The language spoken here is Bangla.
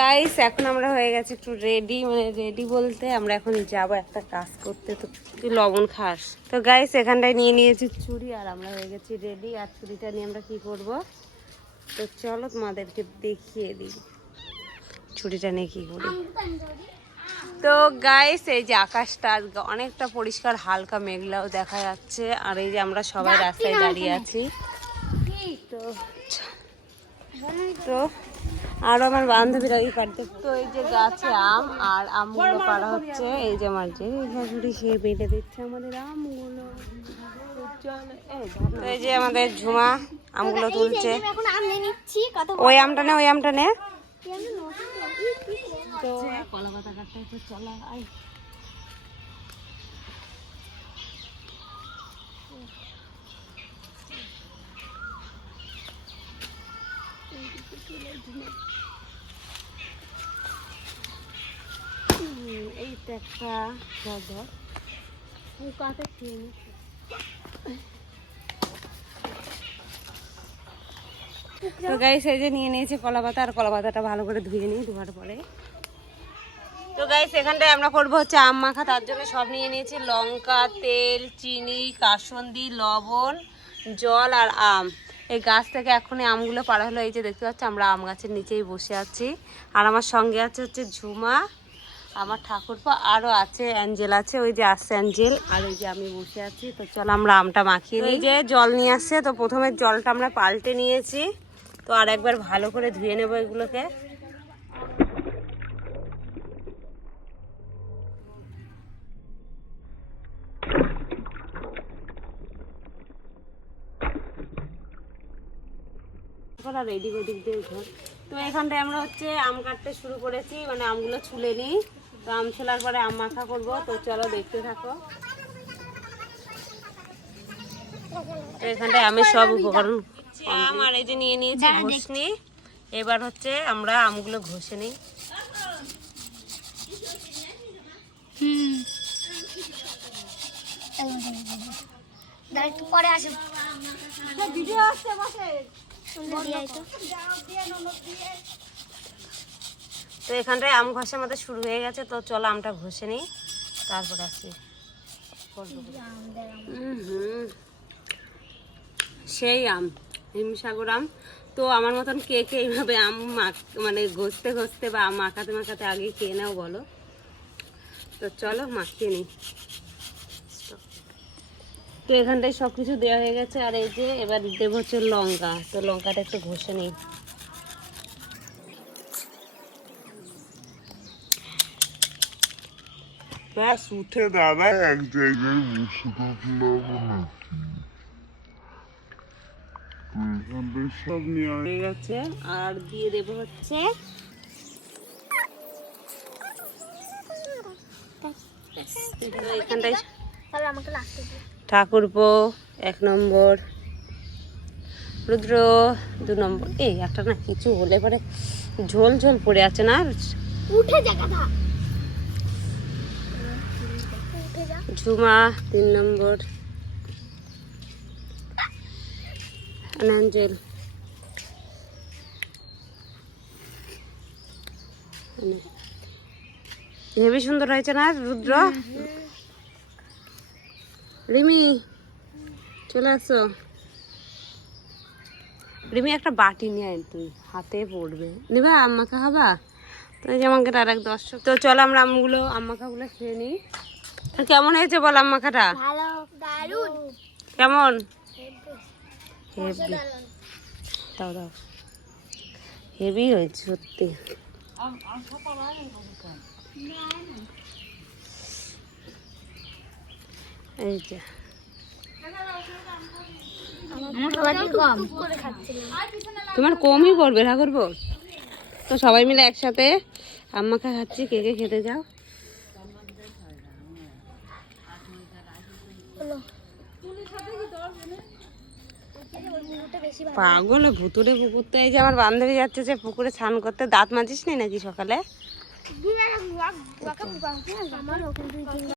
গাইস এখন আমরা হয়ে গেছে একটু রেডি, মানে রেডি বলতে আমরা এখন যাবো একটা কাজ করতে। তো তুই লবণ খাস? তো গাইস এখানটায় নিয়ে নিয়েছি চুড়ি আর আমরা হয়ে গেছি রেডি। আর চুড়িটা নিয়ে আমরা কি করব, তো চলো তোমাদেরকে দেখিয়ে দিই চুড়িটা নিয়ে কি করি। তো গাইস এই যে আকাশটা আজকে অনেকটা পরিষ্কার, হালকা মেঘলাও দেখা যাচ্ছে। আর এই যে আমরা সবাই রাস্তায় দাঁড়িয়ে আছি। তো আর আমার বান্ধবীরা এই পাড়তে, তো এই যে গাছে আম আর আমগুলো পাড়া হচ্ছে। এই যে আমার যে শাশুড়ি সে বেটে দিচ্ছে আমাদের আমগুলো। তো এই যে আমাদের ঝুমা আমগুলো তুলছে। ওই আমটা নে, ওই আমটা নে। তো কলা পাতা কাটতে হচ্ছে, চলা আয়। এই তো একটা কাতে খেয়ে তো গাইস এই যে নিয়ে নিয়েছে কলা পাতা, আর কলা পাতাটা ভালো করে ধুয়ে নিই ধোয়ার পরে। তো গাইস এখানটায় আমরা করবো হচ্ছে আম মাখা। তার জন্য সব নিয়ে নিয়েছি, লঙ্কা, তেল, চিনি, কাসুন্দি, লবণ, জল আর আম। এই গাছ থেকে এখনই আমগুলো পাড়া হলো। এই যে দেখতে পাচ্ছি আমরা আম গাছের নিচেই বসে আছি। আর আমার সঙ্গে আছে হচ্ছে ঝুমা, আমার ঠাকুরপা, আরও আছে অ্যাঞ্জেল আছে, ওই যে আসছে অ্যাঞ্জেল, আর ওই যে আমি বসে আছি। তো চলো আমরা আমটা মাখিয়ে নিই। এই যে জল নিয়ে আসছে, তো প্রথমে জলটা আমরা পাল্টে নিয়েছি। তো আর একবার ভালো করে ধুয়ে নেবো এগুলোকে। রেডি ওদিক দিয়ে ঘর। তো এখানটায় আমরা হচ্ছে আম কাটতে শুরু করেছি, মানে আমগুলো ছুলে নিই। তো আম ছোলার পরে আম মাখা করবো। তো চলো দেখতে থাকো। তো এখানটায় আমি সব উপকরণ আম আর এই যে নিয়ে নিয়েছি ঘষনি। এবার হচ্ছে আমরা আমগুলো ঘষে নিই। পরে আসো ভিডিও আসছে বসে। তো এখানটায় আম ঘষা আমাদের শুরু হয়ে গেছে। তো চলো আমটা ঘষে নিই, তারপর আসি। সেই আম, হিমসাগর আম। তো আমার মতন কে কে এইভাবে আম মানে ঘষতে ঘষতে বা আম মাখাতে মাখাতে আগে খেয়ে নাও বলো। তো চলো মাখিয়ে নিই। তো এখানটায় সব কিছু দেওয়া হয়ে গেছে। আর এই যে এবার দেবো হচ্ছে লঙ্কা। তো লঙ্কাটা একটু ঘষে নিই। ব্যাস উঠে দাদা এক জায়গায় বসে থাকলাম নাকি, সব নিয়ে হয়ে গেছে। আর দিয়ে দেবো হচ্ছে এখানটায় ঠাকুরপো 1 নম্বর, রুদ্র 2 নম্বর। এই একটা না কিছু হলে পরে ঝোল ঝোল পড়ে আছে না, উঠে জায়গা ঝুমা 3 নম্বর, অ্যাঞ্জেল হেবি সুন্দর হয়েছে না রুদ্র। রিমি চলে আসো। রিমি একটা বাটি নিয়ে আয়, তুই হাতে পড়বে নেবা আম মাখা খাবা। তো এই যে আমাকে আর এক দর্শক। তো চলো আমরা আম মাখাগুলো খেয়ে নিই। তো কেমন হয়েছে বল আম মাখাটা? ভালো, দারুণ। কেমন? হেভি। দাও দাও, হেভি হয়েছে সত্যি। এই যে তোমার কমই পড়বে ঠাকুরপো। তো সবাই মিলে একসাথে আম মাখা খাচ্ছি। কে কে খেতে যাও? পাগল ভুতুরে পুকুরতে। এই যে আমার বান্ধবী যাচ্ছে যে পুকুরে স্নান করতে। দাঁত মাজিস নি নাকি সকালে?